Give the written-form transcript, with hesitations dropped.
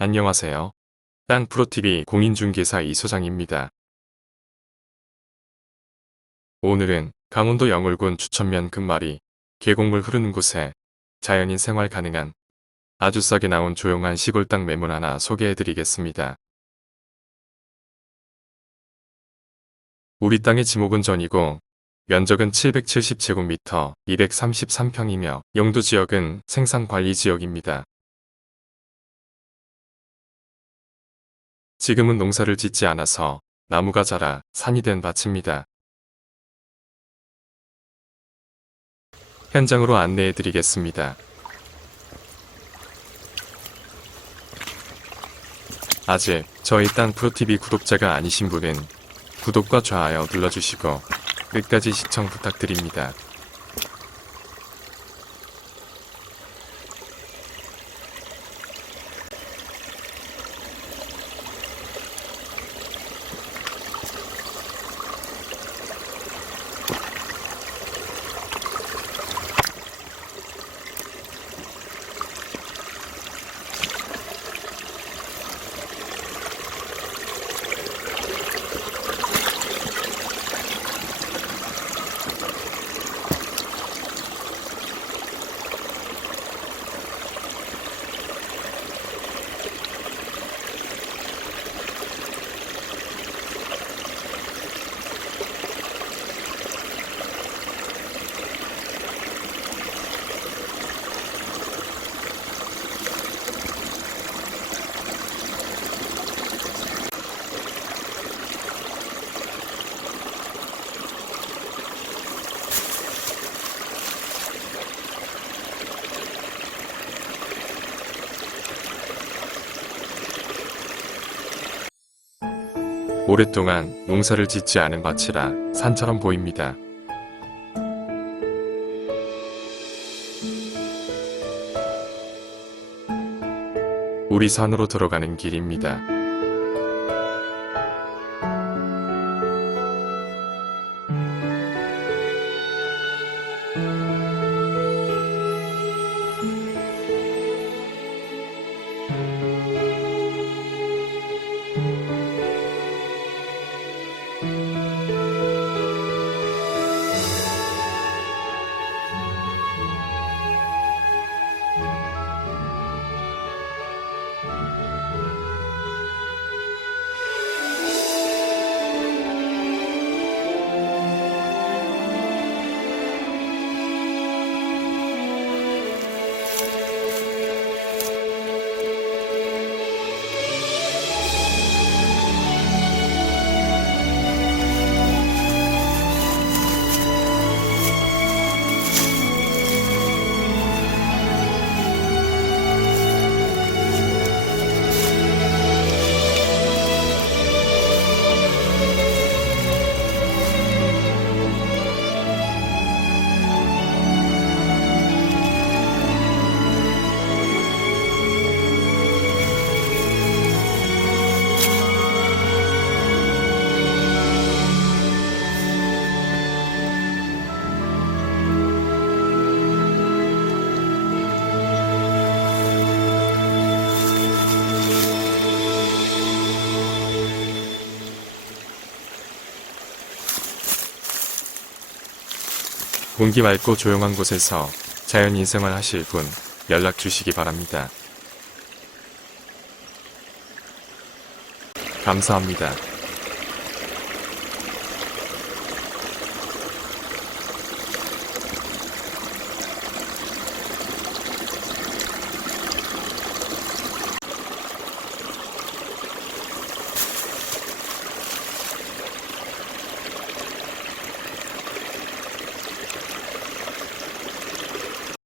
안녕하세요. 땅프로TV 공인중개사 이소장입니다. 오늘은 강원도 영월군 주천면 금마리 계곡물 흐르는 곳에 자연인 생활 가능한 아주 싸게 나온 조용한 시골 땅 매물 하나 소개해드리겠습니다. 우리 땅의 지목은 전이고 면적은 770제곱미터 233평이며 용도지역은 생산관리지역입니다. 지금은 농사를 짓지 않아서 나무가 자라 산이 된 밭입니다. 현장으로 안내해 드리겠습니다. 아직 저희 땅프로TV 구독자가 아니신 분은 구독과 좋아요 눌러주시고 끝까지 시청 부탁드립니다. 오랫동안 농사를 짓지 않은 밭이라 산처럼 보입니다. 우리 산으로 들어가는 길입니다. 공기 맑고 조용한 곳에서 자연인 생활 하실 분 연락 주시기 바랍니다. 감사합니다.